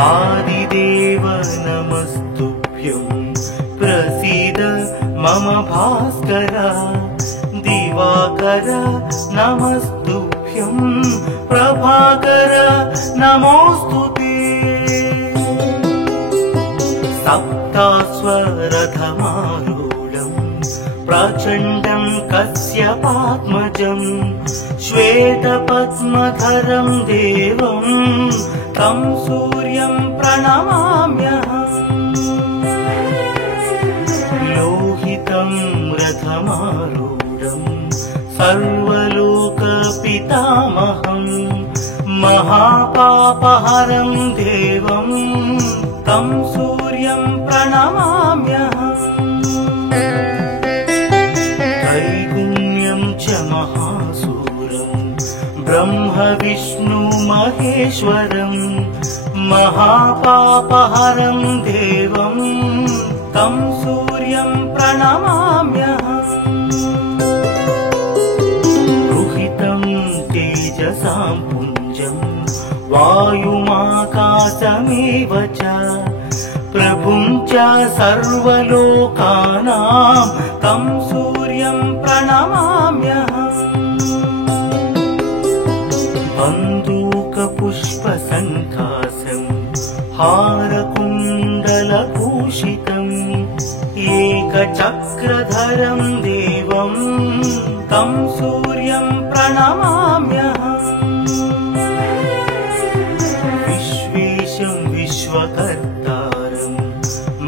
आदिदेव नमस्तुभ्यं प्रसीद मम भास्कर दिवाकर नमस्तुभ्यं प्रभाकर नमोस्तुते सप्तास्वरथमारूढं प्रचण्डं कश्यपात्मजं श्वेतपद्मधरं देवं तं सूर्यं प्रणमाम्यहम् लोहितं रथमारूढं सर्वलोकपितामहं महापापहरं देवं तं सूर्यं प्रणमाम्यहम् त्रैगुण्यं च महासूरं ब्रह्म विष्णु महेश्वरं महापापहरं देवं तं सूर्यं प्रणमाम्यहम् रुहितं तेजसां पुञ्जं वायुमाकाशमेव च प्रभुं च सर्वलोकानां तं सूर्यं प्रणमाम्यहम् बन्दूकपुष्पसङ्कासं हारकुण्डलभूषितम् एकचक्रधरं देवं तं सूर्यं प्रणमाम्यहम् विश्वेशं विश्वकर्तारं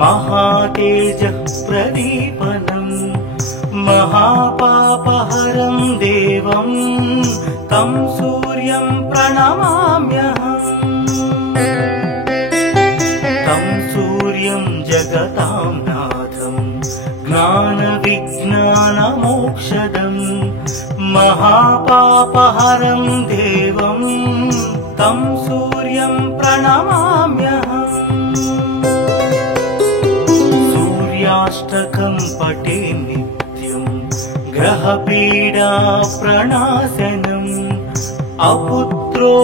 महातेजः प्रदीपनं महापापहरं देवं तं सूर्यं प्रणमाम्यहम् तं सूर्यं जगतां नाथं ज्ञानविज्ञानमोक्षदं महापापहरं देवं तं सूर्यं प्रणमाम्यहम् सूर्याष्टकं पठे नित्यं ग्रहपीडा प्रणाशनम् अपुत्रो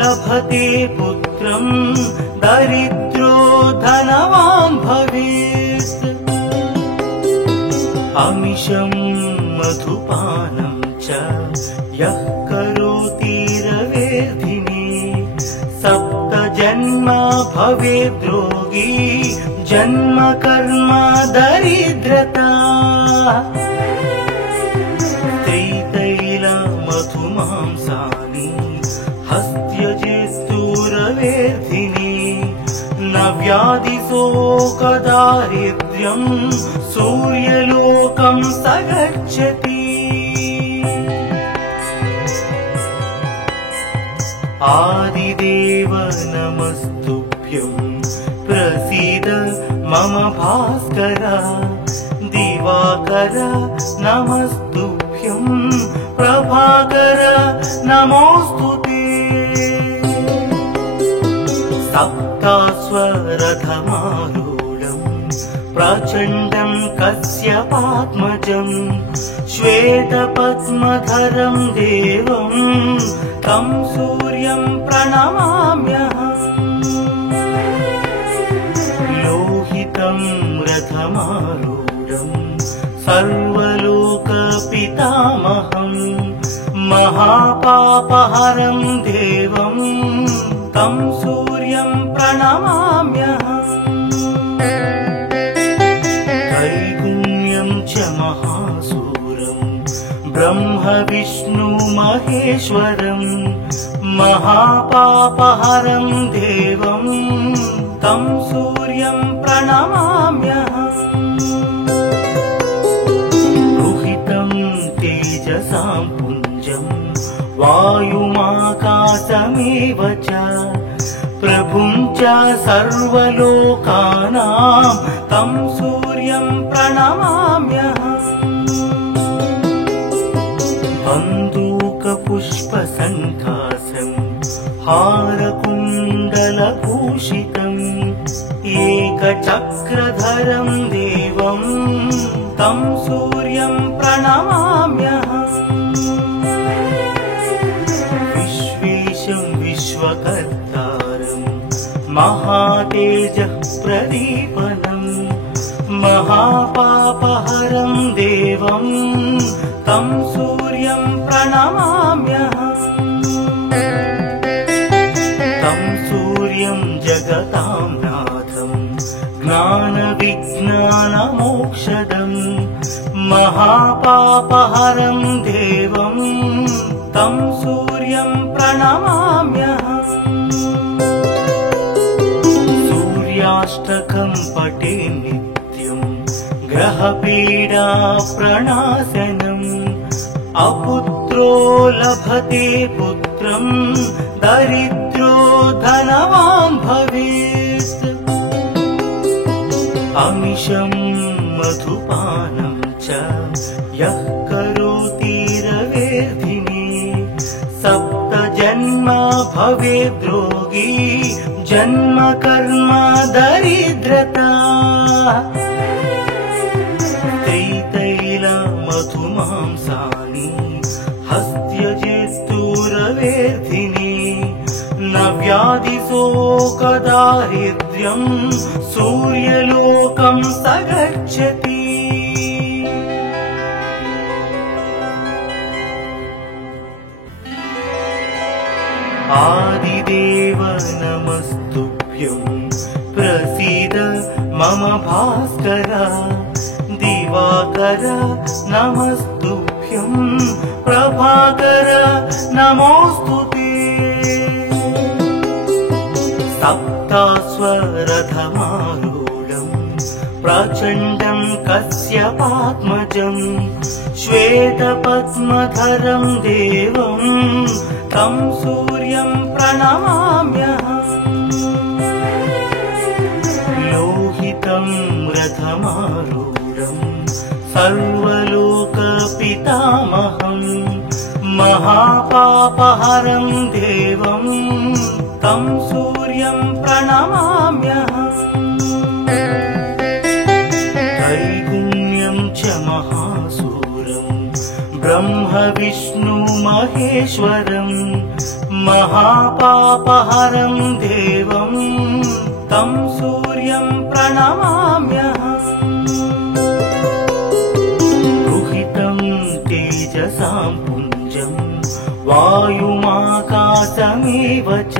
लभते पुत्रं दरिद्रो धनवान् भवेत् अमिषं मधुपानं च यः करोति रवेर्धिने सप्तजन्म भवेद्रोगी जन्म कर्म दरिद्रता त्रितैलमधुमांसानि हस्त्यजेस्तुरवेर्धिने न व्याधिशोकदारिद्र्यं सूर्यलोकं स गच्छति आदिदेव नमस्तुभ्यं प्रसीद मम भास्कर दिवाकर नमस्तुभ्यं प्रभाकर नमोस्तुते सप्तास्वरथमारूढं प्रचण्डं कश्यपात्मजं श्वेतपद्मधरं देवं तं सूर्यं प्रणमाम्यहम् लोहितं रथमारूढं सर्वलोकपितामहं महापापहरं देवं तं सूर्यं प्रणमाम्यहम् त्रैगुण्यं च महासूरं ब्रह्म विष्णु महेश्वरं महापापहरं देवं तं सूर्यं प्रणमाम्यहम् रुहितं तेजसां पुञ्जं वायुमाकाशमेव च प्रभुं च सर्वलोकानां तं सूर्यं प्रणमाम्यहम् बन्दूकपुष्पसङ्कासं हारकुण्डलभूषितम् एकचक्रधरं देवं तं सूर्यं प्रणमाम्यहम् विश्वेशं विश्वकर्तारं महातेजः प्रदीपनम् महापापहरं देवं तं सूर्यं प्रणमाम्यहम् तं सूर्यं जगतां नाथं ज्ञानविज्ञानमोक्षदम् महापापहरं देवं तं सूर्यं प्रणमाम्यहम् सूर्याष्टकं पठे नित्यं ग्रहपीडा प्रणाशनम् अपुत्रो लभते पुत्रं दरिद्रो धनवान् भवेत् अमिषं मधुपानं च यः करोति रवेर्धिने सप्त जन्म भवेद्रोगी जन्म कर्म दरिद्रता त्रितैल मधुमांसानि हस्त्यजेत्तुरवेर्धिने न व्याधिशोकदारिद्र्यं सूर्यलोकं स गच्छति आदिदेव नमस्तुभ्यं प्रसीद मम भास्कर दिवाकर नमस्तुभ्यं प्रभाकर नमोस्तुते सप्तास्वरथमारूढं प्रचण्डं कश्यपात्मजं श्वेतपद्मधरं देवं तं सूर्यं प्रणमाम्यहम् लोहितं रथमारूढं सर्वलोकपितामहं महापापहरं देवं तं सूर्यं प्रणमाम्यहम् त्रैगुण्यं च महासूरं ब्रह्म विष्णु महेश्वरं महापापहरं देवं तं सूर्यं प्रणमाम्यहम् रुहितं तेजसां पुञ्जं वायुमाकाशमेव च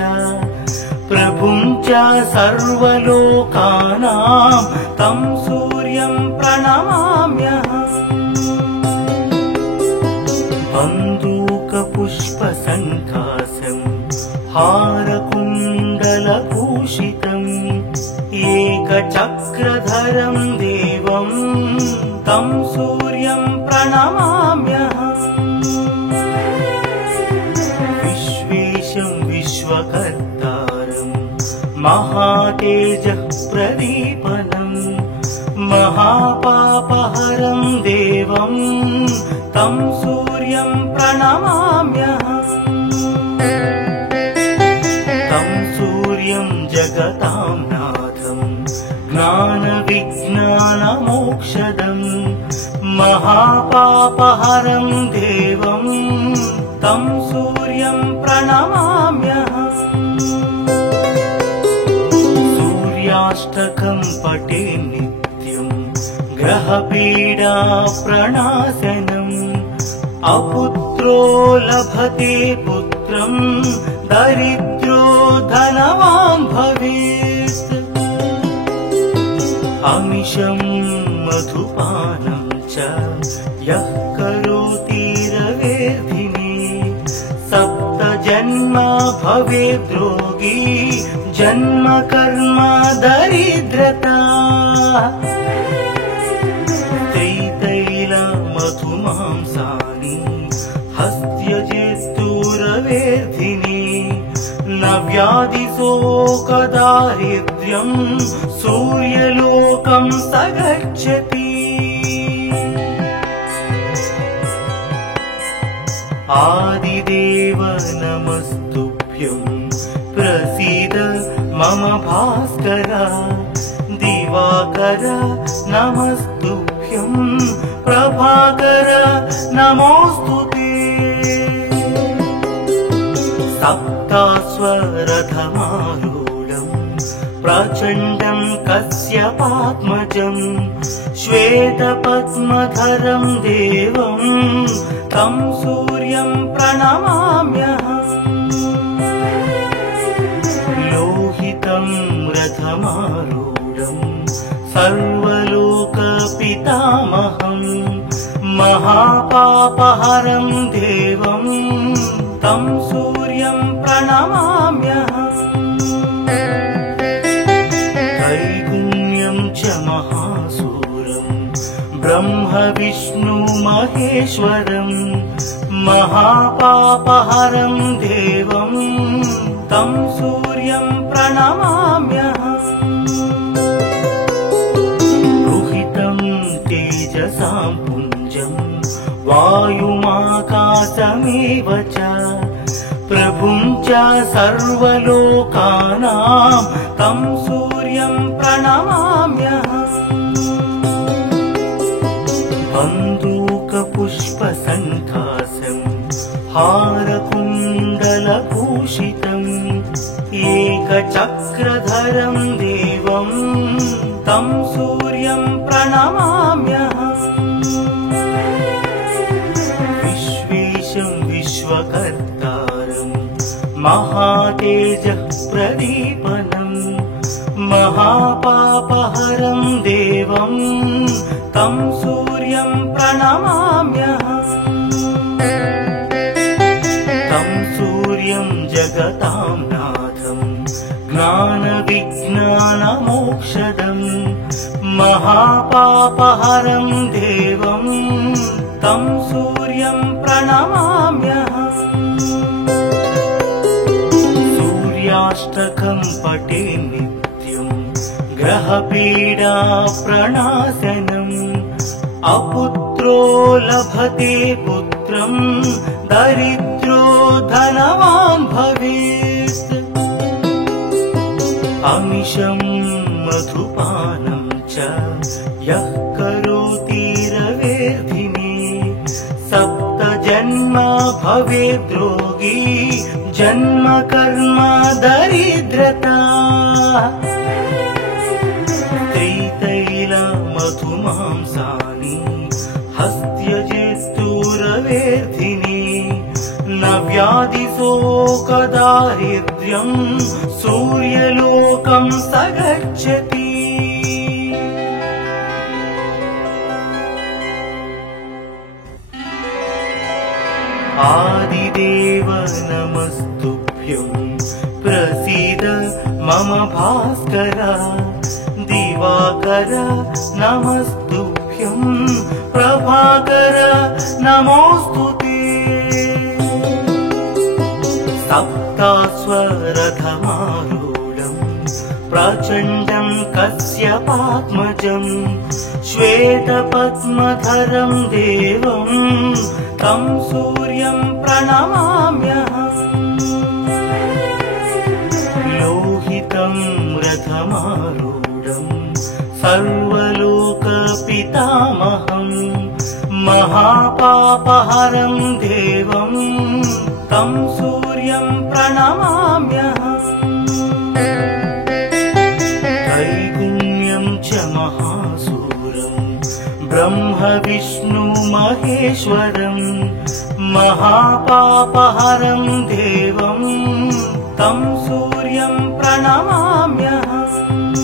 प्रभुं च सर्वलोकानां तं सूर्यं प्रणमाम्यहम् बन्दूकपुष्पसङ्कासं हारकुण्डलभूषितम् एकचक्रधरं देवं तं सूर्यं प्रणमाम्यहम् विश्वेशं विश्वकर्तारं महातेजः प्रदीपनम् महापापहरं देवं तं सूर्यं प्रणमाम्यहम् तं सूर्यं जगतां नाथं ज्ञानविज्ञानमोक्षदम् महापापहरं देवं तं सूर्यं प्रणमाम्यहम् सूर्याष्टकं पठे नित्यं ग्रहपीडा प्रणाशनम् अपुत्रो लभते पुत्रं दरिद्रो धनवान् भवेत् अमिषं मधुपानं च यः करोति रवेर्धिने सप्त जन्म भवेद्रोगी जन्म कर्म दरिद्रता त्रितैल मधुमांसानि हस्त्यजेत्तुरवेर्धिने न व्याधिशोकदारिद्र्यं सूर्यलोकं स गच्छति आदिदेव नमस्तुभ्यं प्रसीद मम भास्कर दिवाकर नमस्तुभ्यं प्रभाकर नमोस्तुते सप्तास्वरथमारूढं प्रचण्डं कश्यपात्मजं श्वेतपद्मधरं देवं तं सूर्यं प्रणमाम्यहम्। लोहितं रथमारूढं सर्वलोकपितामहं महापापहरं देवं तं सूर्यं प्रणमाम्यहम्। त्रैगुण्यं च महासूरं ब्रह्म विष्णु महेश्वरं महापापहरं देवं तं सूर्यं प्रणमाम्यहम्। रुहितं तेजसां पुञ्जं वायुमाकाशमेव च प्रभुं च सर्वलोकानां तं सूर्यं प्रणमाम्यहम्। बन्दूकपुष्पसङ्कासं हारकुण्डलभूषितम् एकचक्रधरं देवं तं सूर्यं प्रणमाम्यहम्। विश्वेशं विश्वकर्तारं महातेजः प्रदीपनं महापापहरं देवं तं सूर्यं प्रणमाम्यहम्। तं सूर्यं जगतां नाथं ज्ञानविज्ञानमोक्षदं महापापहरं देवं तं सूर्यं प्रणमाम्यहम्। सूर्याष्टकं पठे नित्यं ग्रहपीडा प्रणाशनम् अपुत्रो लभते पुत्रं दरिद्रो धनवान् भवेत्। अमिषं मधुपानं च यः करोति रवेर्धिने सप्त जन्म भवेद्रोगी जन्म कर्म दरिद्रता। त्रितैल मधुमांसानि हस्त्यजित्तुरवेर्धिने न व्याधिशोकदारिद्र्यं सूर्यलोकं स गच्छति। आदिदेव नमस्तुभ्यं प्रसीद मम भास्कर। दिवाकर नमस्तुभ्यं प्रभाकर नमोऽस्तुते। सप्ताश्वरथमारूढं प्रचण्डं कश्यपात्मजं श्वेतपद्मधरं देवं तं सूर्यं प्रणमाम्यहम्। लोहितं रथमारूढं सर्वलोकपितामहं महापापहरं देवं तं सूर्यं प्रणमाम्यहम्। त्रैगुण्यं च महासूरं ब्रह्म विष्णु महेश्वरं महापापहरं देवं तं सूर्यं प्रणमाम्यहम्।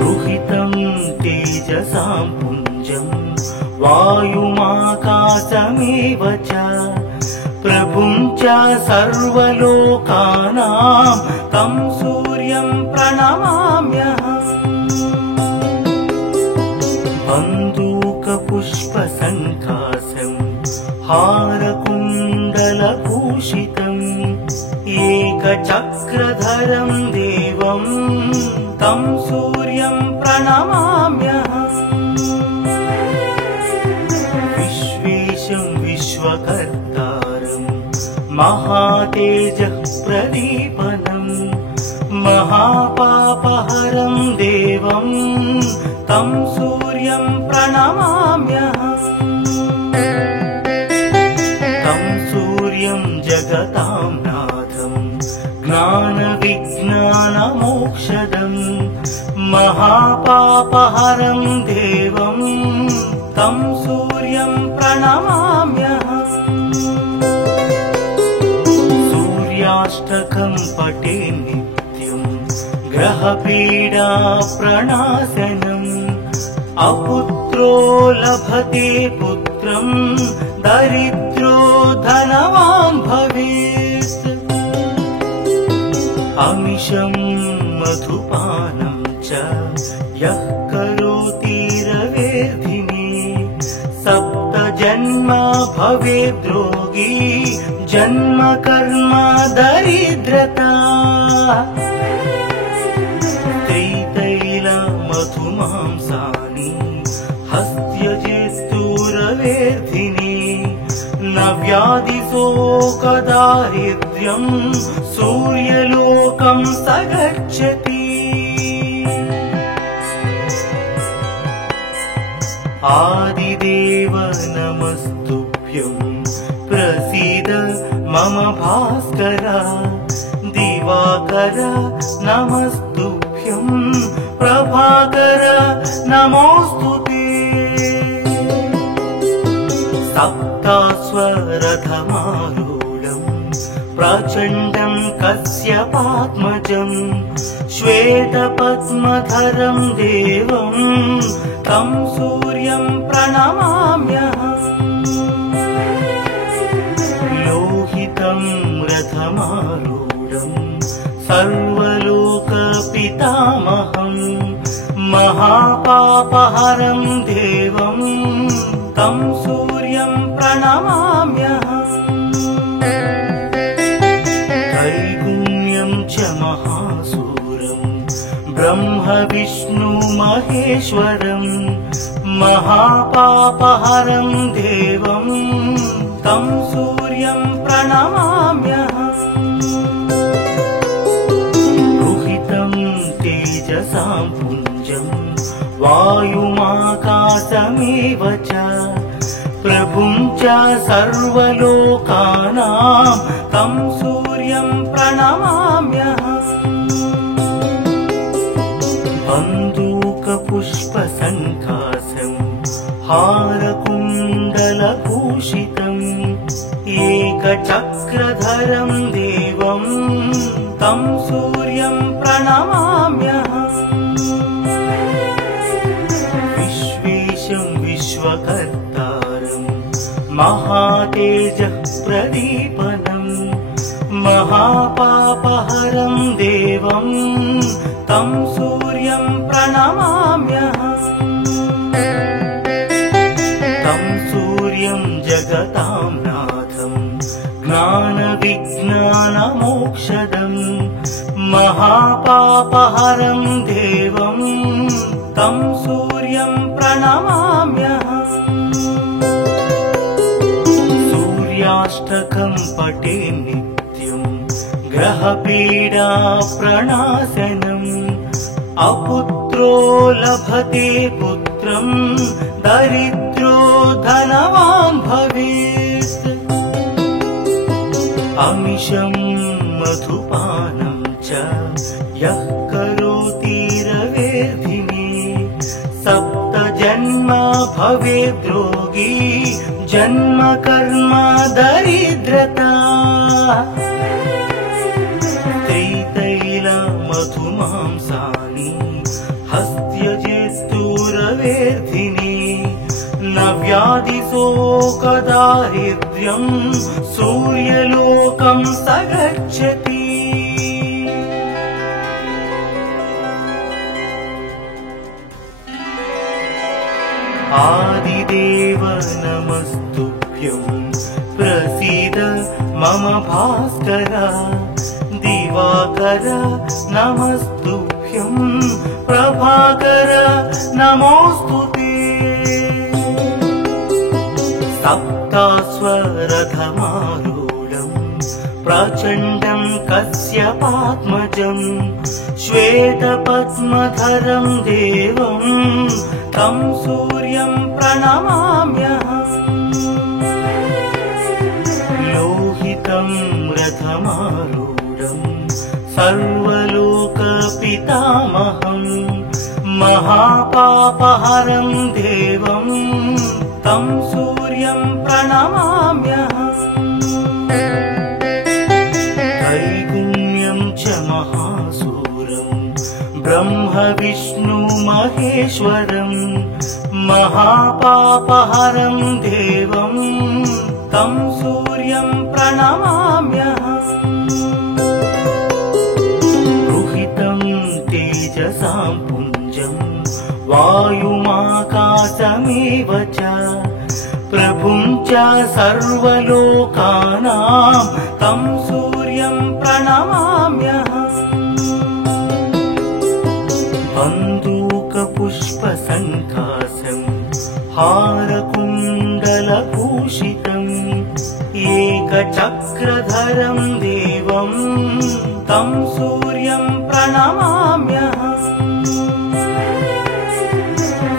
रुहितं तेजसां पुञ्जं वायुमाकाशमेव च प्रभुं च सर्वलोकानां तं सूर्यं प्रणमाम्यहम्। बन्दूकपुष्पसङ्कासं हारकुण्डलभूषितम् एकचक्रधरं देवं तं सूर्यं प्रणमाम्यहम्। विश्वेशं विश्वकर्तारं महातेजः प्रदीपनं महापापहरं देवं तं सूर्यं प्रणमाम्यहम्। तं सूर्यं जगतां नाथं ज्ञानविज्ञानमोक्षदम् महापापहरं देवं तं सूर्यं प्रणमाम्यहम्। सूर्याष्टकं पठे नित्यं ग्रहपीडा प्रणाशनम् अपुत्रो लभते पुत्रं दरिद्रो धनवान् भवेत्। अमिषं मधुपानं च यः करोति रवेर्धिने 7 जन्म भवेद् रोगी जन्म कर्म दरिद्रता। मधुमांसानि हस्त्यजेस्तुरवेर्धिने न व्याधिशोकदारिद्र्यं सूर्यलोकं स गच्छति। आदिदेव नमस्तुभ्यं प्रसीद मम भास्कर। दिवाकर नमस्तुभ्यं प्रभाकर नमोस्तुते। सप्तास्वरथमारूढं प्रचण्डं कश्यपात्मजं श्वेतपद्मधरं देवं तं सूर्यं प्रणमाम्यहम्। लोहितं रथमारूढं सर्वलोकपितामहं महापापहरं देवं तं सूर्यं प्रणमाम्यहम्। त्रैगुण्यं च महासूरं ब्रह्म विष्णु महेश्वरं महापापहरं देवं तं सूर्यं प्रणमाम्यहम्। तेजसां पुञ्जं वायुमाकाशमेव च प्रभुं च सर्वलोकानां तं सूर्यं प्रणमाम्यहम्। बन्दूकपुष्पसङ्काशं हारकुण्डलभूषितम् एकचक्रधरं देवं तं सूर्यं प्रणमाम्यहम्। विश्वेशं विश्वकर्तारं महातेजः प्रदीपनं महापापहरं देवं तं सूर्यं प्रणमाम्यहम्। तं सूर्यं जगतां नाथं ज्ञानविज्ञानमोक्षदम् महापापहरं देवं तं सूर्यं प्रणमाम्यहम्। सूर्याष्टकं पठे नित्यं ग्रहपीडा प्रणाशनम् अपुत्रो लभते पुत्रं दरिद्रो धनवान् भवेत्। अमिषं मधुपानं च यः करोति रवेर्धिने 7 जन्म भवेद् रोगी जन्म कर्म दरिद्रता। मधुमांसानि हस्त्यजेस्तुरवेर्धिने न व्याधिशोकदारिद्र्यं सूर्यलोकं स गच्छति। आदिदेव नमस्तुभ्यं प्रसीद मम भास्कर। दिवाकर नमस्तुभ्यं प्रभाकर नमोस्तुते। सप्तास्वरथमारूढं प्रचण्डं कश्यपात्मजं श्वेतपद्मधरं देवं तं सूर्यं प्रणमाम्यहम्। लोहितं रथमारूढं सर्वलोकपितामहम् महापापहरं देवं तं सूर्यं प्रणमाम्यहम् त्रैगुण्यं च महासूरं ब्रह्म विष्णु महेश्वरं महापापहरं देवं तं सूर्यं प्रणमाम्यहम् रुहितं तेजसां पुञ्जं वायुमाकाशमेव च प्रभुं च सर्वलोकानां तं सूर्यं प्रणमाम्यहम् बन्दूकपुष्पसङ्कासं हारकुण्डलभूषितम् एकचक्रधरं देवं तं सूर्यं प्रणमाम्यहम्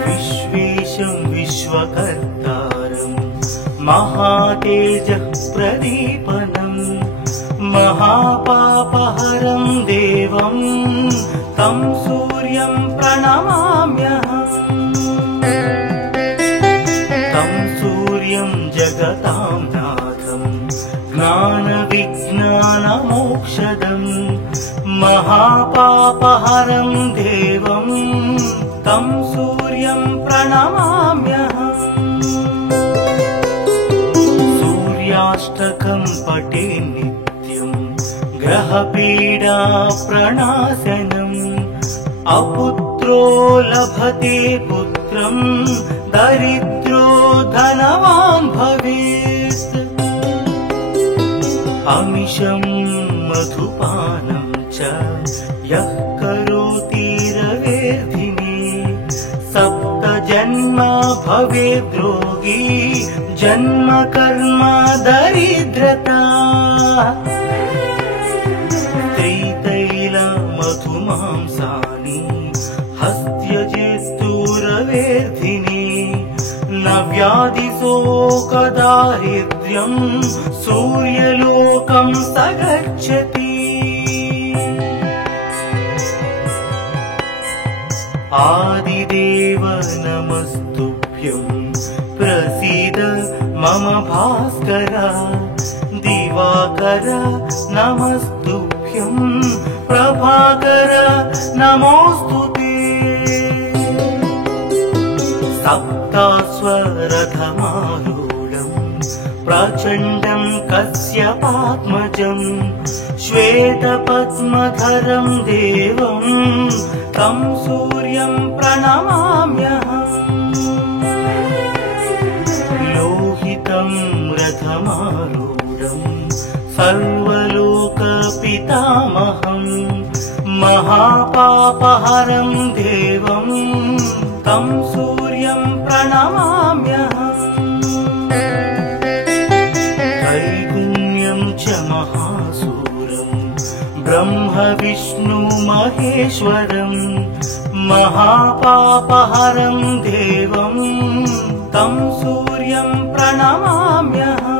विश्वेशं विश्वकर्तारं महातेजः प्रदीपनम् महापापहरं देवं तं सूर्यं प्रणमाम्यहम् तं सूर्यं जगतां नाथं ज्ञानविज्ञानमोक्षदम् महापापहरं देवं तं सूर्यं प्रणमाम्यहम् सूर्याष्टकं पठे नित्यं ग्रहपीडा प्रणाशनम् अपुत्रो लभते पुत्रं दरिद्रो धनवान् भवेत् अमिषं मधुपानं च यः करोति रवेर्धिने सप्तजन्म भवेद्रोगी जन्म कर्म दरिद्रता त्रितैलमधुमांसानि हस्त्यजेस्तुरवेर्धिने न व्याधिशोकदारिद्र्यं सूर्यलोकं स गच्छति आदिदेव नमस्तुभ्यं प्रसीद मम भास्कर दिवाकर नमस्तुभ्यं प्रभाकर नमोस्तुते सप्तास्वरथमारूढं प्रचण्डं कश्यपात्मजं श्वेतपद्मधरं देवं तं सूर्यं प्रणमाम्यहम् लोहितं रथमारूढं सर्वलोकपितामहम् महापापहरं देवं तं सूर्यं प्रणमाम्यहम् त्रैगुण्यं च महासूरं ब्रह्म विष्णु महेश्वरं महापापहरं देवं तं सूर्यं प्रणमाम्यहम्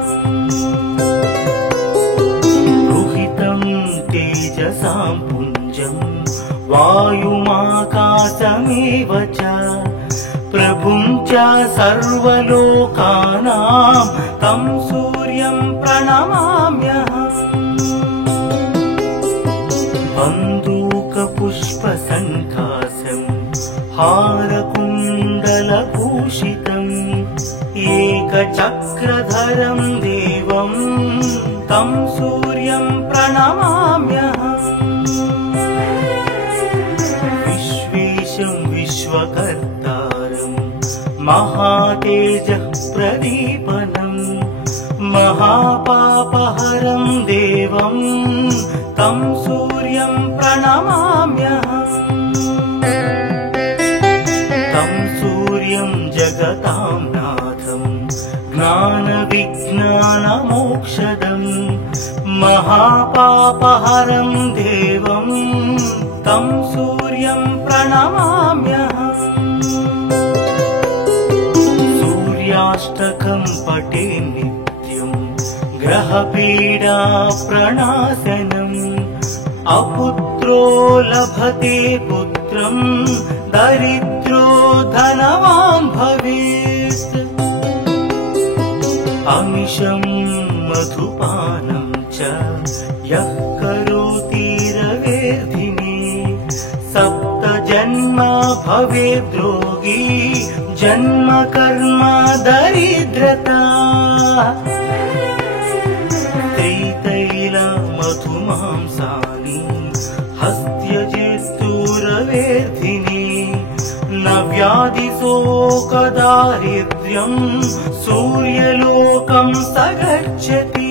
रुहितं तेजसां पुञ्जं वायुमाकाशमेव च प्रभुं च सर्वलोकानां तं सूर्यं प्रणमाम्यहम् बन्दूकपुष्पसङ्कासं हारकुण्डलभूषितम् एकचक्रधरं देवं तं सूर्यं प्रणमाम्यहम् विश्वेशं विश्वकर्तारं महातेजः प्रदीपनम् महापापहरं देवं तं सूर्यं प्रणमाम्यहम् तं सूर्यं जगतां नाथं ज्ञानविज्ञानमोक्षदम् महापापहरं देवं तं सूर्यं प्रणमाम्यहम् सूर्याष्टकं पठे नित्यं ग्रहपीडा प्रणाशनम् अपुत्रो लभते पुत्रं दरिद्रो धनवान् भवेत् अमिषं मधुपानं च यः करोति रवेर्धिने सप्त जन्म भवेद् रोगी जन्म कर्म दरिद्रता त्रितैल मधुमांसानि हस्त्यजेत्तुरवेर्धिने न व्याधिशोकदारिद्र्यं सूर्यलोकं स गच्छति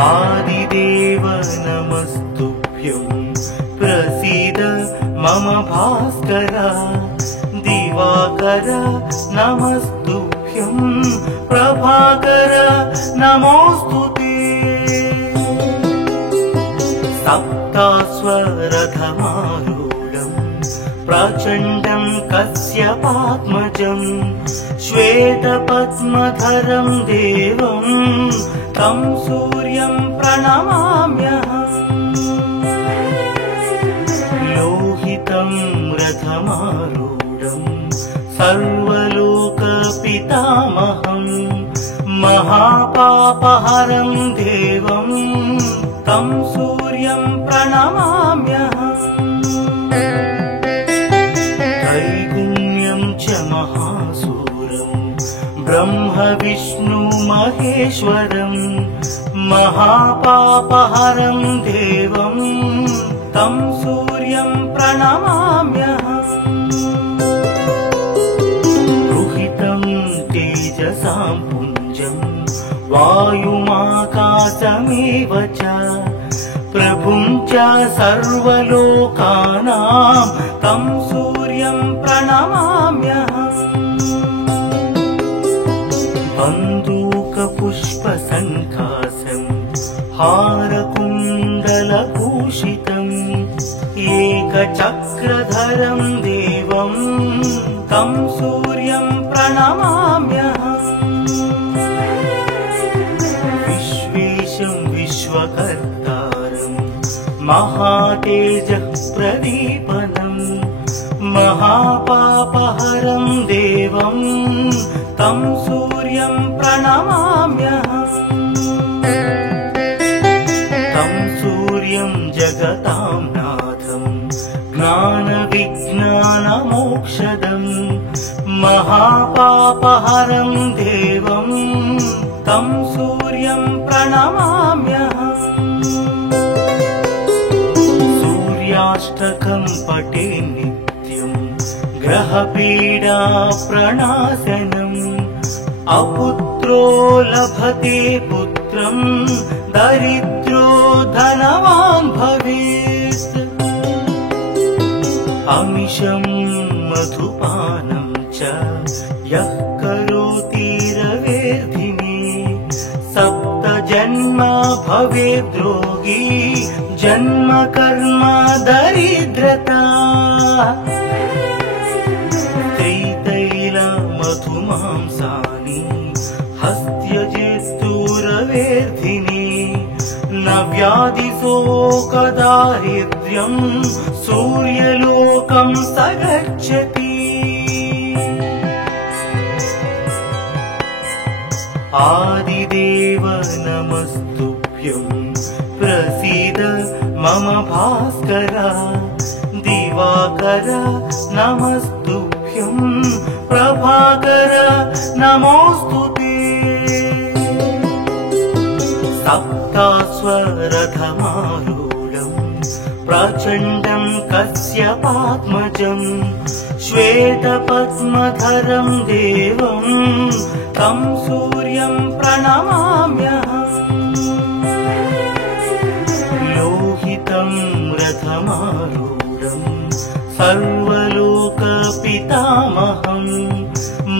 आदिदेव नमस्तुभ्यं प्रसीद मम भास्कर दिवाकर नमस्तुभ्यं प्रभाकर नमोऽस्तुते सप्तास्वरथमारूढं प्रचण्डं कश्यपात्मजं श्वेतपद्मधरं देवं तं सूर्यं प्रणमाम्यहम् लोहितं रथमारूढं सर्वलोकपितामहं महापापहरं देवं तं सूर्यं प्रणमाम्यहम् त्रैगुण्यं च महासूरं ब्रह्म विष्णु महेश्वरं महापापहरं देवं तं सूर्यं प्रणमाम्यहम् रुहितं तेजसां पुञ्जं वायुमाकाशमेव च प्रभुं च सर्वलोकानां तं सूर्यं प्रणमाम्यहम् बन्दूकपुष्पसङ्कासं हारकुण्डलभूषितम् एकचक्रधरं देवं तं सूर्यं प्रणमाम्यहम् विश्वेशं विश्वकर्तारं महातेजः प्रदीपनं महापापहरं देवं तं सूर्यं प्रणमाम्यहम् तं सूर्यं जगतां नाथं ज्ञानविज्ञानमोक्षदं महापापहरं देवं तं सूर्यं प्रणमाम्यहम् सूर्याष्टकं पठे नित्यं ग्रहपीडा प्रणाशनम् अपुत्रो लभते पुत्रं दरिद्रो धनवान् भवेत् अमिषं मधुपानं च यः करोति रवेर्धिने सप्त जन्म भवेद् रोगी जन्म कर्म दरिद्रता त्रितैल मधुमांसानि हस्त्यजेत्तुरवेर्धिने न व्याधिशोकदारिद्र्यं सूर्यलोकं स गच्छति आदिदेव नमस्तुभ्यं प्रसीद मम भास्कर दिवाकर नमस्तुभ्यं प्रभाकर नमोऽस्तुते सप्तास्वरथमारूढं प्रचण्डं कश्यपात्मजं श्वेतपद्मधरं देवं तं सूर्यं प्रणमाम्यहम् लोहितं रथमारूढं सर्वलोकपितामहं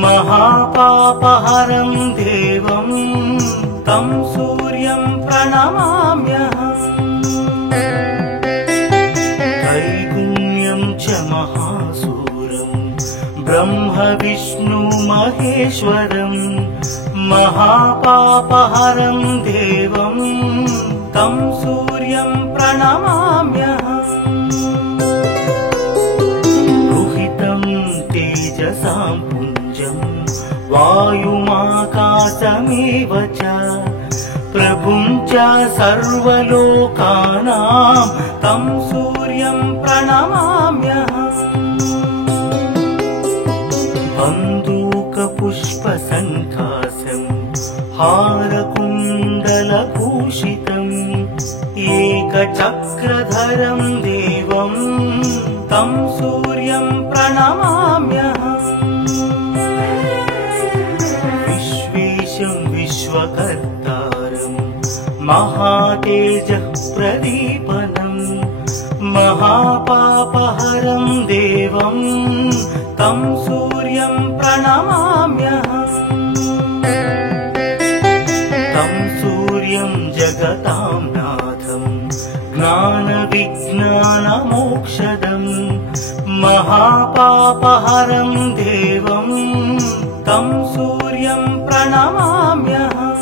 महापापहरं देवं तं सूर्यं प्रणमाम्यहम् त्रैगुण्यं च महासूरं ब्रह्म विष्णु महेश्वरं महापापहरं देवं तं सूर्यं प्रणमाम्यहम् रुहितं तेजसां पुञ्जं वायुमाकाशमेव च प्रभुं च सर्वलोकानां तं सूर्यं प्रणमाम्यहम् बन्दूकपुष्पसङ्कासं हारकुण्डलभूषितम् एकचक्रधरं देवं तं सूर्यं प्रणमाम्यहम् विश्वेशं विश्वकर्तारं महातेजः प्रदीपनं महापापहरं देवं तं सूर्यं प्रणमाम्यहम् तं सूर्यं जगतां नाथं ज्ञानविज्ञानमोक्षदं महापापहरं देवं तं सूर्यं प्रणमाम्यहम्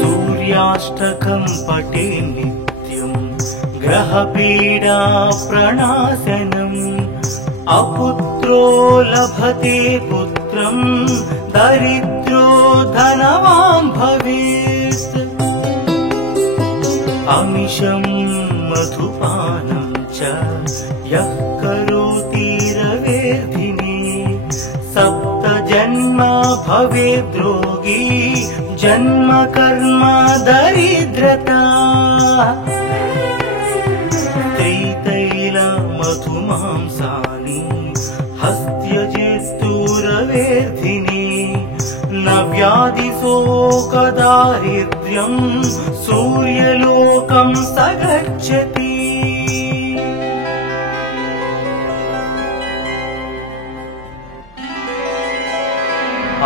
सूर्याष्टकं पठे नित्यं ग्रहपीडा प्रणाशनम् अपुत्रो लभते पुत्रं दरिद्रो धनवान् भवेत् अमिषं मधुपानं च यः करोति रवेर्धिने सप्तजन्म भवेद्रोगी जन्म कर्म दरिद्रता त्रितैलमधुमांसानि हस्त्यजित्तुरवेर्धिने न व्याधिशोकदारिद्र्यं सूर्यलोकं स गच्छति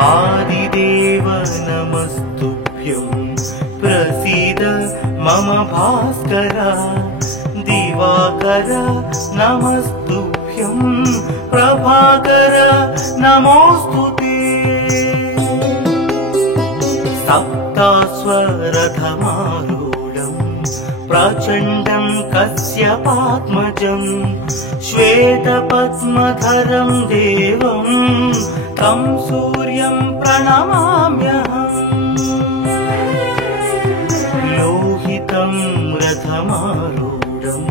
आदिदेव नमस्तुभ्यं प्रसीद मम भास्कर दिवाकर नमस्तुभ्यं प्रभाकर नमोस्तुते सप्ताश्वरथमारूढं प्रचण्डं कश्यपात्मजं श्वेतपद्मधरं देवं तं सूर्यं प्रणमाम्यहम् लोहितं रथमारूढं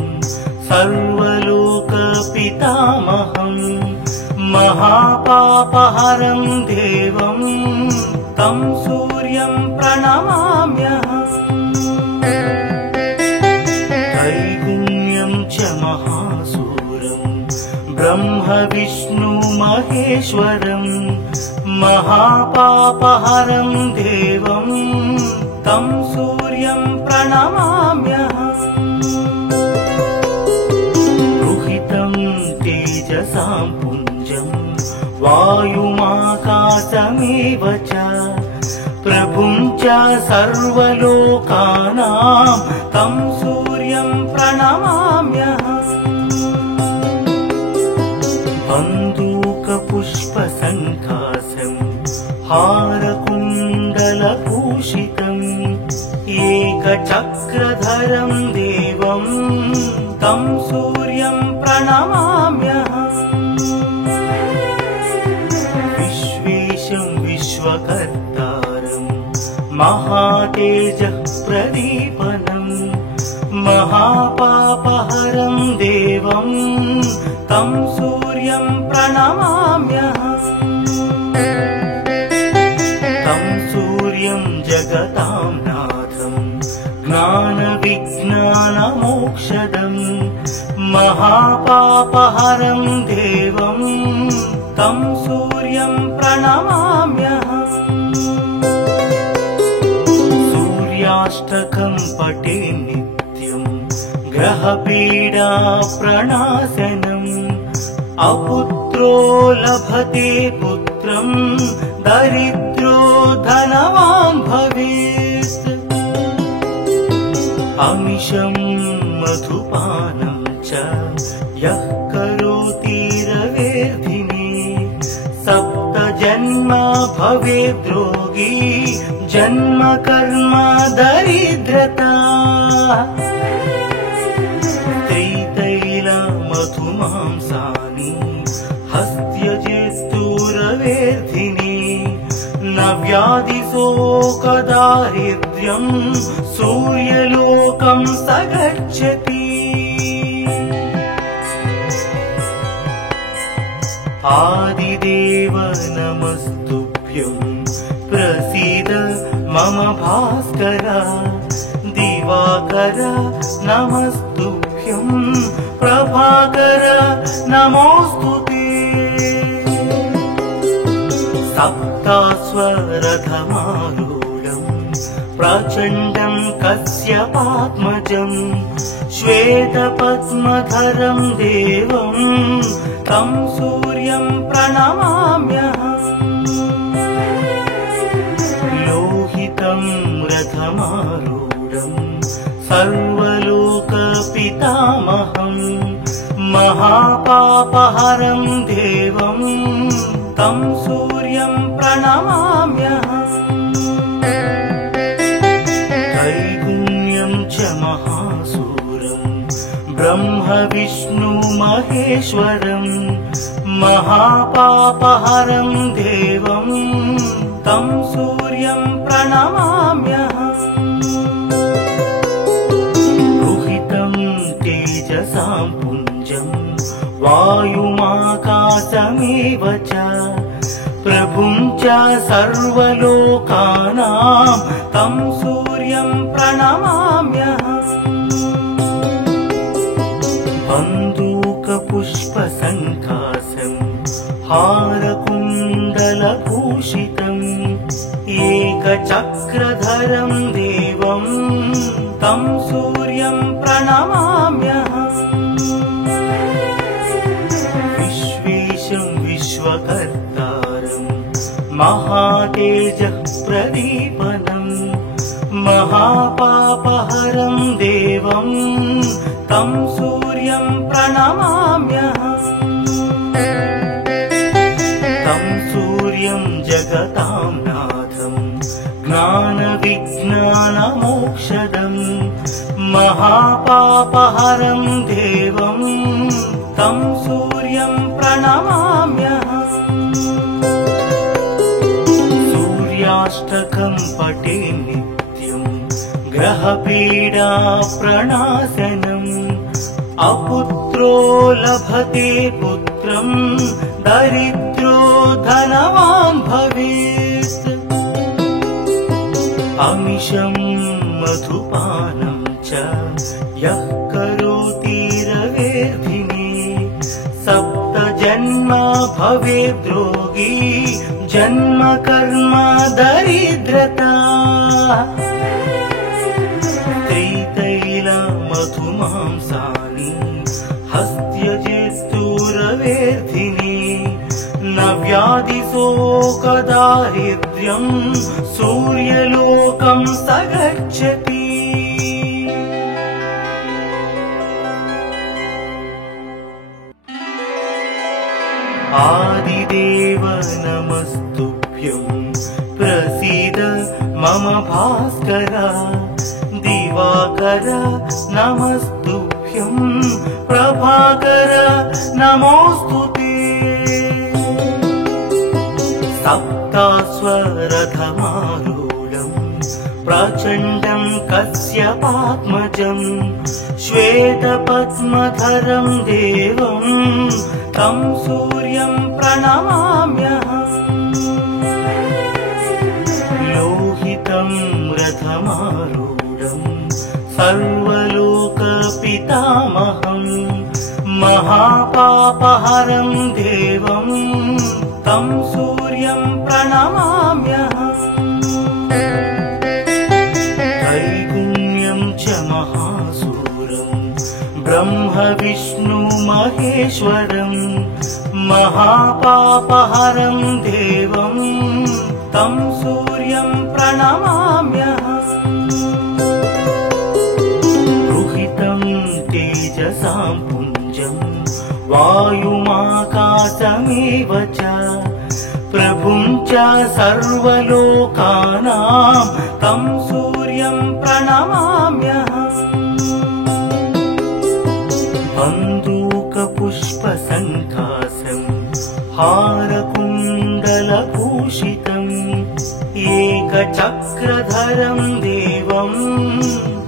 सर्वलोकपितामहं महापापहरं देवं तं सूर्यं प्रणमाम्यहम् त्रैगुण्यं च महासूरं ब्रह्म विष्णु महेश्वरं महापापहरं देवं तं सूर्यं प्रणमाम्यहम् रुहितं तेजसां पुञ्जं वायुमाकाशमेव च प्रभुं च सर्वलोकानां तं सूर्यं प्रणमाम्यहम् बन्दूकपुष्पसङ्कासं हारकुण्डलभूषितम् एकचक्रधरं देवं तं सूर्यं प्रणमाम्यहम् विश्वेशं विश्वकर्तारं महातेजः प्रदीपनं महापापहरं देवं तं सूर्यं प्रणमाम्यहम् तं सूर्यं जगतां नाथं ज्ञानविज्ञानमोक्षदं महापापहरं देवं तं सूर्यं प्रणमाम्यहम् सूर्याष्टकं पठे नित्यं ग्रहपीडा प्रणाशनम् अपुत्रो लभते पुत्रं दरिद्रो धनवान् भवेत् अमिषं मधुपानं च यः करोति रवेर्धिने सप्तजन्म भवेद्रोगी जन्म कर्म दरिद्रता त्रितैलमधुमांसानि हस्त्यजित्तुरवेर्धिनि न व्याधिशोकदारिद्र्यं सूर्यलोकं स गच्छति आदिदेव नमस्तुभ्यं प्रसीद मम भास्कर दिवाकर नमस्तुभ्यं प्रभाकर नमोस्तुते सप्तास्वरथमारूढं प्रचण्डं कश्यपात्मजं श्वेतपद्मधरं देवं तं सूर्यं प्रणमाम्यहम् लोहितं रथमारूढं सर्वलोकपितामहं महापापहरं देवं तं सूर्यं प्रणमाम्यहम् त्रैगुण्यं च महासूरं ब्रह्म विष्णु महेश्वरं महापापहरं देवं तं सूर्यं प्रणमाम्यहम् रुहितं तेजसां पुञ्जं वायुमाकाशमेव च प्रभुं च सर्वलोकानां तं सूर्यं प्रणमाम्यहम् बन्दूकपुष्पसङ्कासं हारकुण्डलभूषितम् एकचक्रधरं देवं तं सूर्यं प्रणमाम्यहम् विश्वेशं विश्वकर्तारं महातेजः प्रदीपनं महापापहरं देवं तं सूर्यं प्रणमाम्यहम् तं सूर्यं जगतां नाथं ज्ञानविज्ञानमोक्षदं महापापहरं देवं तं सूर्यं प्रणमाम्यहम् सूर्याष्टकं पठे नित्यं ग्रहपीडा प्रणाशनम् अपुत्रो लभते पुत्रं दरिद्रो धनवान् भवेत् अमिषं मधुपानं च यः करोति रवेर्धिनि सप्तजन्म भवेद्रोगी जन्म कर्म दरिद्रता त्रितैलमधुमांसानि हस्त्यजित्तुरवेर्धिनि न व्याधिशोकदारिद्र्यं सूर्यलोकं स गच्छति आदिदेव नमस्तुभ्यं प्रसीद मम भास्कर दिवाकर नमस्तुभ्यं प्रभाकर नमोस्तुते सप्तास्वरथमारूढं प्रचण्डं कश्यपात्मजं श्वेतपद्मधरं देवं तं सूर्यं प्रणमाम्यहम् लोहितं रथमारूढं सर्वलोकपितामहं महापापहरं देवं तं सूर्यं प्रणमाम्यहम् त्रैगुण्यं च महासूरं ब्रह्म विष्णु महेश्वरं महापापहरं देवं तं सूर्यं प्रणमाम्यहम् रुहितं तेजसां पुञ्जं वायुमाकाशमेव च प्रभुं च सर्वलोकानां तं सूर्यं प्रणमाम्यहम् बन्दूकपुष्पसङ्कासम् हारकुण्डलभूषितम् एकचक्रधरं देवं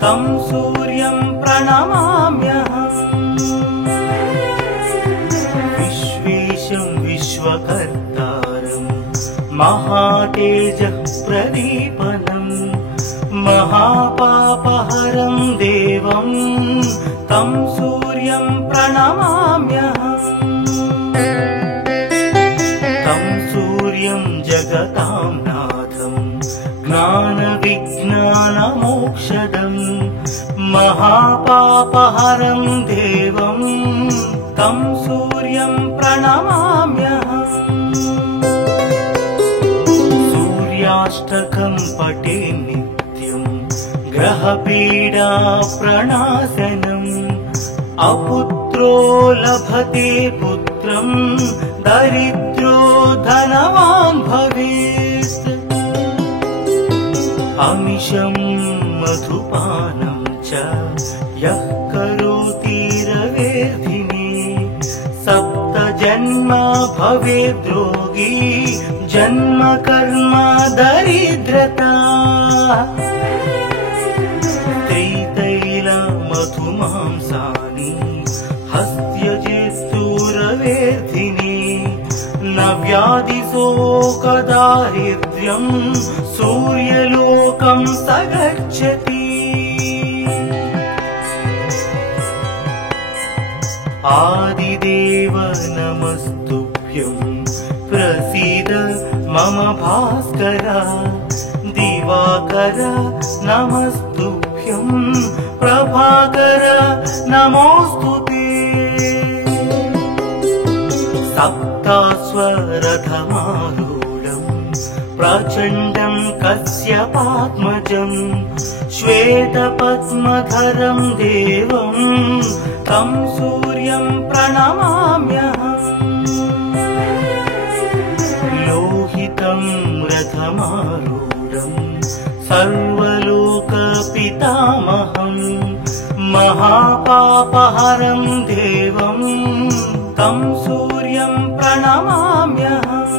तं सूर्यं प्रणमाम्यहम् विश्वेशं विश्वकर्तारं महातेजः प्रदीपनं महापापहरं देवं तं सूर्यं प्रणमाम्यहम् तं सूर्यं जगतां नाथं ज्ञानविज्ञानमोक्षदं महापापहरं देवं तं सूर्यं प्रणमाम्यहम् सूर्याष्टकं पठे नित्यं ग्रहपीडा प्रणाशनम् अपुत्रो लभते पुत्रं दरिद्रो धनवान् भवेत् अमिषं मधुपानं च यः करोति रवेर्धिने सप्त जन्म भवेद्रोगी जन्म कर्म दरिद्रता त्रितैलमधुमांसानि हस्त्यजेस्तुरवेर्धिने न व्याधिशोकदारिद्र्यं सूर्यलोकं स गच्छति आदिदेव नमस्तुभ्यं प्रसीद मम भास्कर दिवाकर नमस्तुभ्यं प्रभाकर नमोस्तुते सप्तास्वरथमारूढं प्रचण्डं कश्यपात्मजं श्वेतपद्मधरं देवं तं सूर्यं प्रणमाम्यहम् लोहितं रथमारूढं सर्वलोकपितामहं महापापहरं देवं तं सूर्यं प्रणमाम्यहम्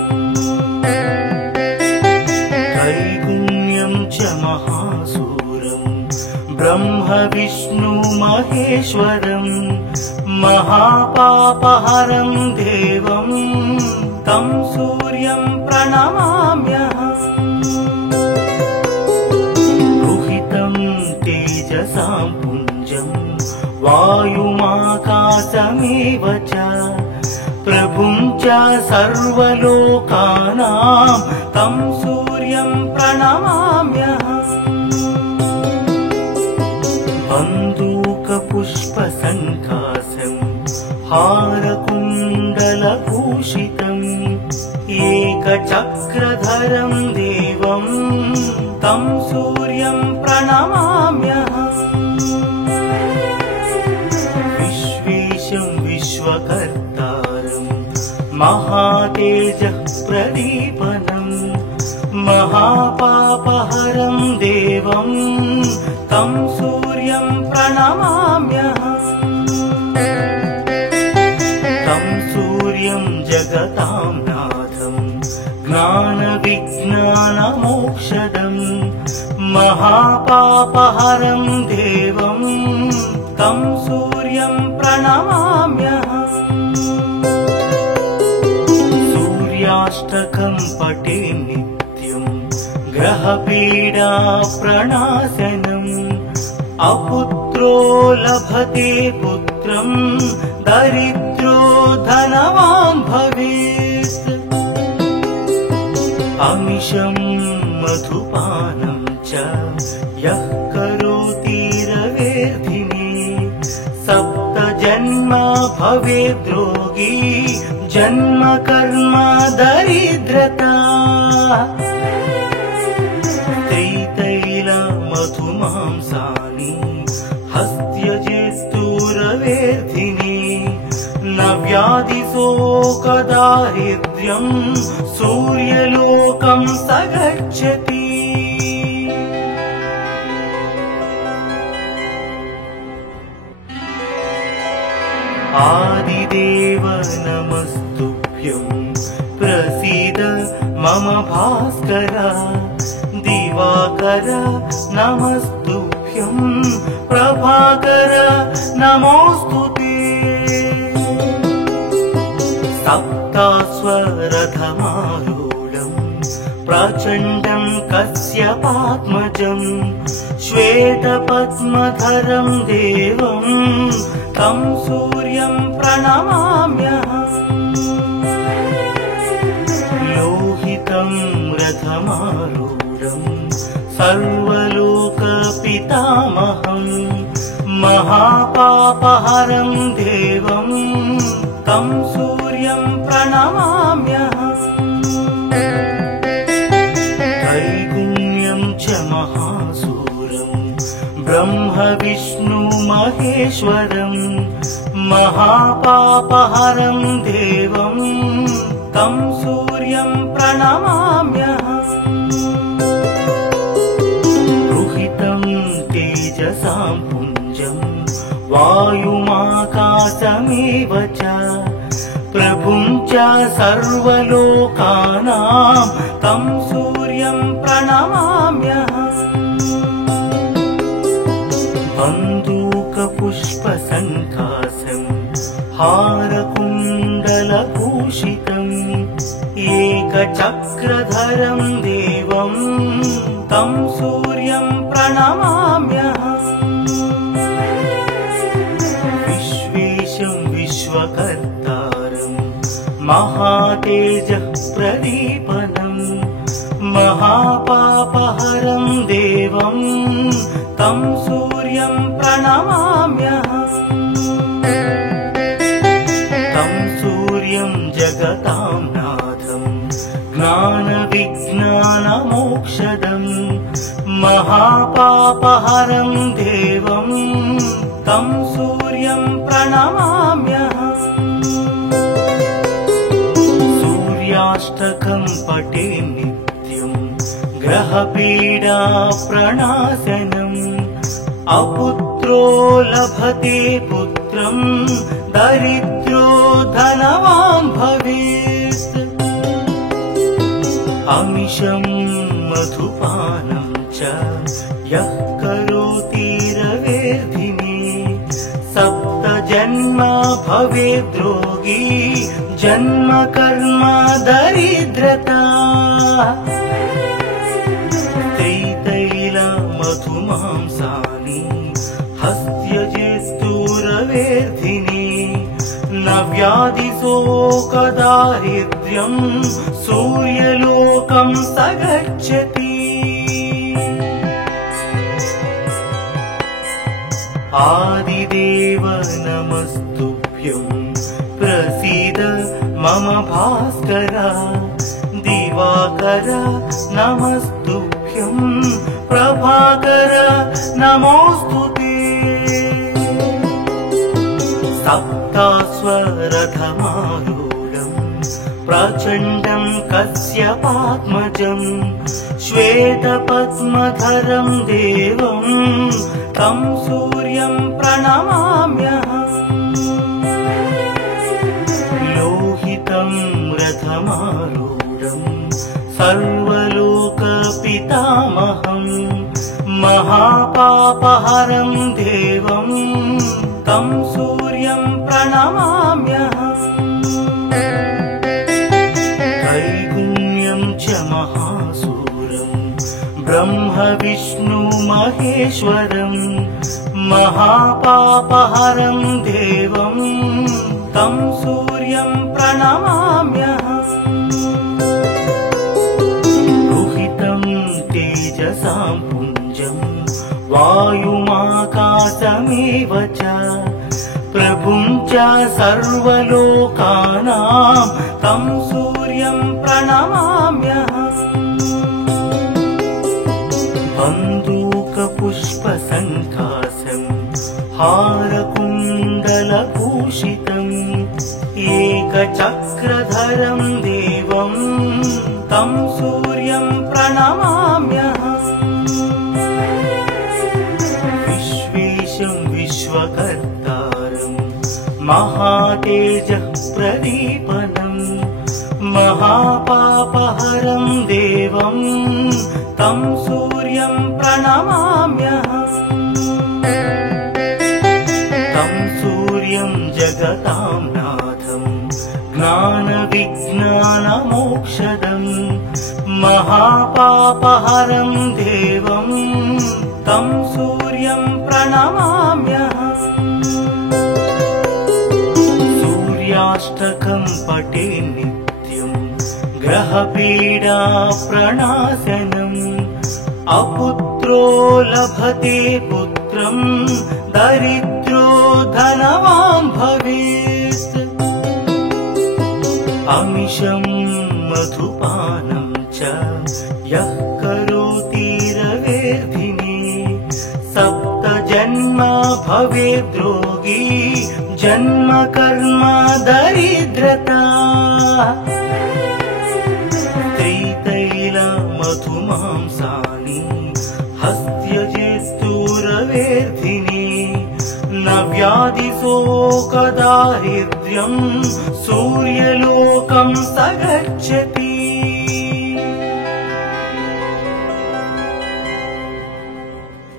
त्रैगुण्यं च महासूरं ब्रह्म विष्णु महेश्वरं महापापहरं देवं तं सूर्यं प्रणमाम्यहम् रुहितं तेजसां पुञ्जं वायुमाकाशमेव च प्रभुं च सर्वलोकानां तं सूर्यं प्रणमाम्यहम् बन्दूकपुष्पसङ्कासम् हारकुण्डलभूषितम् एकचक्रधरं देवं तं सूर्यं प्रणमाम्यहम् विश्वेशं विश्वकर्तारं महातेजः प्रदीपनं महापापहरं देवं तं सूर्यं प्रणमाम्यहम् तं सूर्यं जगतां नाथं ज्ञानविज्ञानमोक्षदं महापापहरं देवं तं सूर्यं प्रणमाम्यहम् सूर्याष्टकं पठे नित्यं ग्रहपीडा प्रणाशनम् अपुत्रो लभते पुत्रं दरिद्रो धनवान् भवेत् अमिषं मधुपानं च यः करोति रवेर्धिने सप्त जन्म भवेद्रोगी जन्म कर्म दरिद्रता त्रितैलमधुमांसानि हस्त्यजेस्तुरवेर्धिने न व्याधिशोकदारिद्र्यं सूर्यलोकं स गच्छति। आदिदेव नमस्तुभ्यं प्रसीद मम भास्कर। दिवाकर नमस्तुभ्यं प्रभाकर नमोऽस्तुते। सप्तास्वरथमारूढं प्रचण्डं कश्यपात्मजं श्वेतपद्मधरं देवं तं सूर्यं प्रणमाम्यहम्। लोहितं रथमारूढं सर्वलोकपितामहं महापापहरं देवं तं सूर्यं प्रणमाम्यहम्। त्रैगुण्यं च महासूरं ब्रह्म विष्णु महेश्वरं महापापहरं देवं तं सूर्यं प्रणमाम्यहम्। रुहितं तेजसां पुञ्जं वायुमाकाशमेव च प्रभुं च सर्वलोकानां तं सूर्यं प्रणमाम्यहम्। बन्दूकपुष्पसङ्कासं हारकुण्डलभूषितम् एकचक्रधरं देवं तं सूर्यं प्रणमाम्यहम्। विश्वेशं विश्वकर्तारं महातेजः प्रदीपनं महापापहरं देवं तं सूर्यं प्रणमाम्यहम्। तं सूर्यं जगतां नाथं ज्ञानविज्ञानमोक्षदं महापापहरं देवं तं सूर्यं प्रणमाम्यहम्। सूर्याष्टकं पठे नित्यं ग्रहपीडा प्रणाशनम् अपुत्रो लभते पुत्रं दरिद्रो धनवान् भवेत्। अमिषं मधुपानं च यः करोति रवेर्धिने सप्तजन्म भवेद्रोगी जन्म कर्म दरिद्रता। त्रितैलमधुमांसानि हस्त्यजेस्तुरवेर्धिने न व्याधिशोकदारिद्र्यं सूर्यलोकं स गच्छति। आदिदेव नमस्तुभ्यं प्रसीद मम भास्कर। दिवाकर नमस्तुभ्यं प्रभाकर नमोऽस्तुते। सप्तास्वरथमारूढं प्रचण्डं कश्यपात्मजं श्वेतपद्मधरं देवं तं सूर्यं प्रणमाम्यहम्। लोहितं रथमारूढं सर्वलोकपितामहं महापापहरं देवं तं सूर्यं प्रणमाम्यहम्। त्रैगुण्यं च महासूरं ब्रह्म विष्णु महेश्वरं महापापहरं देवं तं सूर्यं प्रणमाम्यहम्। रुहितं तेजसां पुञ्जं वायुमाकाशमेव च प्रभुं च सर्वलोकानां तं सूर्यं प्रणमाम्यहम्। बन्दूकपुष्पसङ्कासं हारकुण्डलभूषितं प्रणमाम्यहम् विश्वेशं विश्वकर्तारम् महातेजः प्रदीपनम् महापापहरं देवं तं सूर्यं प्रणमाम्यहम् तं सूर्यं जगतां नाथं ज्ञानविज्ञानमोक्षदम् महापापहरं देवं तं सूर्यं प्रणमाम्यहम् सूर्याष्टकं पठे नित्यं ग्रहपीडा प्रणाशनम् अपुत्रो लभते पुत्रं दरिद्रो धनवान् भवेत् अमिषं मधुपानं च यः करोति रवेर्धिने सप्त जन्म भवेद्रोगी जन्म कर्म दरिद्रता त्रितैल मधुमांसानि हस्त्यजेत्तुरवेर्धिने न व्याधिशोकदारिद्र्यं सूर्यलोकं स गच्छति